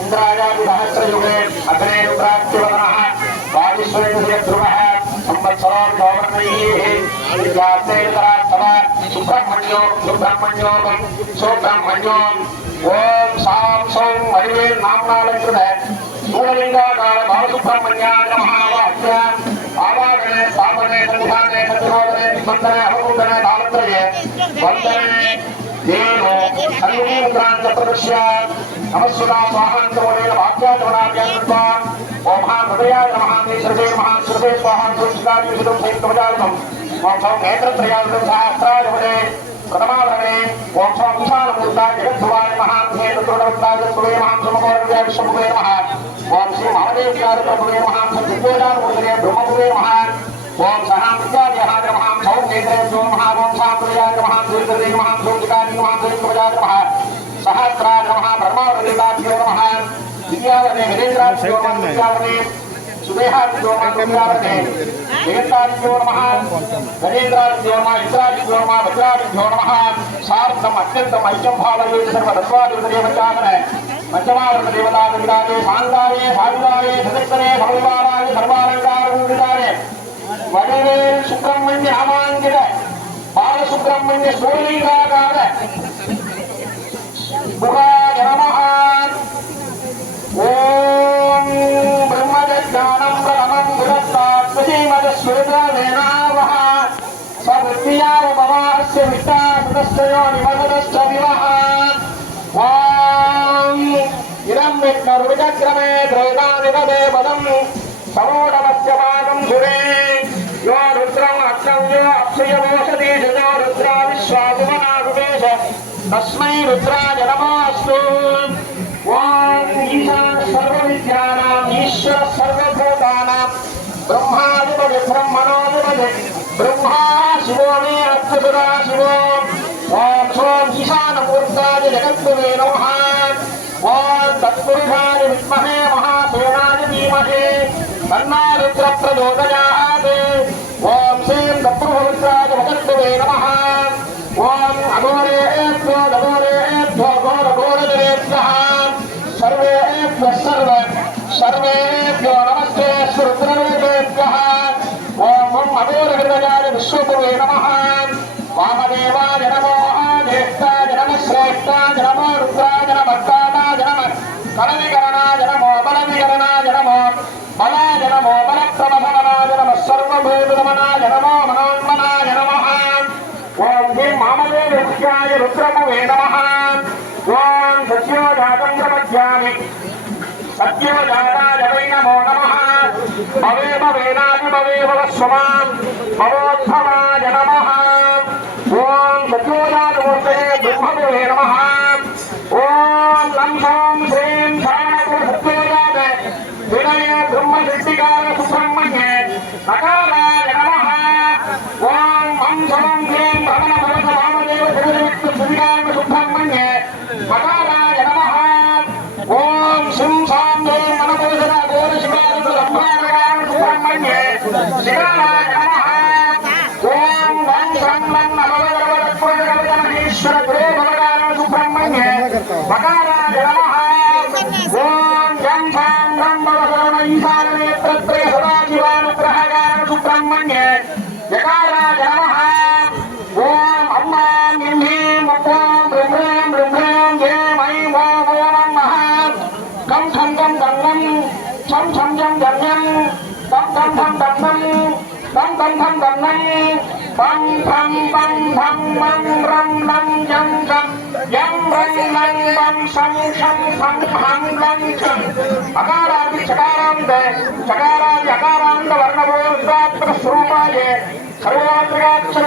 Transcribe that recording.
इंद्रायादिसहस्रयुगे अग्ने रुद्राक्षवदनः वागीश्वरेन्द्रस्य ध्रुवः संवत्सरो गौर्णैः सुब्रह्मण्यो ओम साम सौं हरिवेल नामनालंकृत मूललिंगाकार बालसुब्रह्मण्याय नमः वाक्य आवाहने स्थापने संध्याने प्रतिरोधने निबंधने अवगुणने दालत्रये वंदने देनो हरिमुद्रान् चतुर्दश्य नमस्सुदा स्वाहान्तमोलेन वाक्याचरणाभ्याकृत्वा ओम हृदयाय नमः श्रुते नमः श्रुते स्वाहा श्रुतिकादिविशुद्धं संयुक्तमजालम् ओम सौ नेत्रत्रयादितं सहस्राधिपते प्रथमावरणे ओम सौ ईशानमूर्ताय जगद्भुवाय महात्मे तत्त्ववत्ताय तत्त्वे महासमकोरव्याय विष्णुभुवे नमः ओम श्री महादेव्याय प्रभुवे नमः सद्विद्वेदानमूर्तये ब्रह्मभुवे नमः ओम सहामित्याद्यः नमः सौ नेत्रेभ्यो नमः ओम साम्प्रदायाय नमः श्रीकृते नमः श्रुतिकादि नमः संयुक्तमजाय नमः सहस्राय नमः ब्रह्मावृताभ्यो नमः विद्यावने वीरेन्द्राभ्यो नमः विद्यावने सुदेहाभ्यो नमः विद्यावने जगन्नाथभ्यो नमः गणेन्द्राभ्यो नमः इंद्राभ्यो नमः वज्राभ्यो नमः सार्थम अत्यंतम ऐक्यं भावये सर्वदत्वादिदेवताने पंचमावृतदेवतादिविदाने शान्ताये भाविदाये सदक्षणे भवविवाराय सर्वालङ्कारपूजिताय वडिवेल सुब्रह्मण्य नामाङ्कित बालसुब्रह्मण्य सूर्यलिङ्गाकार मुखाय नमः ओम ब्रह्मज्ञानं प्रथमं गुरस्तात् श्रीमदस्वरूपमेनावः सवृत्तियावपवास्य विष्टासुतश्चयो निमगतश्च विवः ओम इदं विष्णुर्विचक्रमे त्रैकानिपदे पदं समोढमस्य पादं सुरे यो रुद्रम् अक्षव्यो अक्षयवोषति जयो रुद्रा विश्वासुमनागुपेश तस्मै रुद्राय नमोऽस्तु ओम ईशान सर्वविद्यानाम् ईश्वर सर्वभूतानां ब्रह्माधिपति ब्रह्मणोऽधिपति ब्रह्मा शिवो मे अच्युतः शिवो ओम सोम ईशानमूर्ताय जगद्गुरुवे नमः ओम तत्पुरुषाय विद्महे महासेनाय धीमहि तन्नो रुद्रः प्रचोदयात् ओम श्रीं तत्पुरुषाय जगद्गुरुवे नमः ओम अघोरेभ्यो दघोरेभ्यो घोरघोरजनेभ्यः सर्वेभ्यो नमस्ते रुद्ररूपेभ्यः ओम अघोरहृदयाय विश्वगुरुवे नमः वामदेवाय नमो ज्येष्ठाय नमः श्रेष्ठाय नमो रुद्राय नमः कालाय नमः कलविकरणाय नमो बलविकरणाय नमो बलाय नमो बलप्रमथनाय नमः सर्वभूतगमनाय नमो मनोन्मनाय नमः ओम ह्रीं मामदेव्याय रुद्रमुवे नमः ओम सत्योजातं प्रपद्यामि सत्योजाताय वै नमो नमः भवे भवेनापि भवे भवस्वमां भवोद्भवाय नमः ओम सत्योजातमूर्तये ब्रह्ममुवे नमः ओम लं सौं ह्रीं शरणं सत्योजात विनये ब्रह्मसृष्टिकार सुब्रह्मण्ये नकाराय नमः ओम लं सौं ह्रीं सुब्रह्मण्ये मकाराय नमः ओम सिं सां ह्रीं मनकोशर घोरशिवाय सुब्रह्मण्ये शिवाय नमः ओम लं सं लं नमोश्वर गुरो भगवान सुब्रह्मण्ये मकाराय नमः ओम जं सां लं भवशरण ईशाननेत्रत्रय सदाशिवानुग्रहकार सुब्रह्मण्ये यकाराय नमः ओम अम्मां ह्रीं ओम ह्रीं ह्रीं ऐं ओम नमः कं खं गं गं छं छं जं गं तं तं तं तं तं तं तं तं पं फं पं फं मं रं लं जं गं यं रं लं वं शं शं फं हं लं चं अकारादि चकारान्त चकारादि अकारान्त वर्णभूतात्मकस्वरूपाय सर्वात्मकाक्षर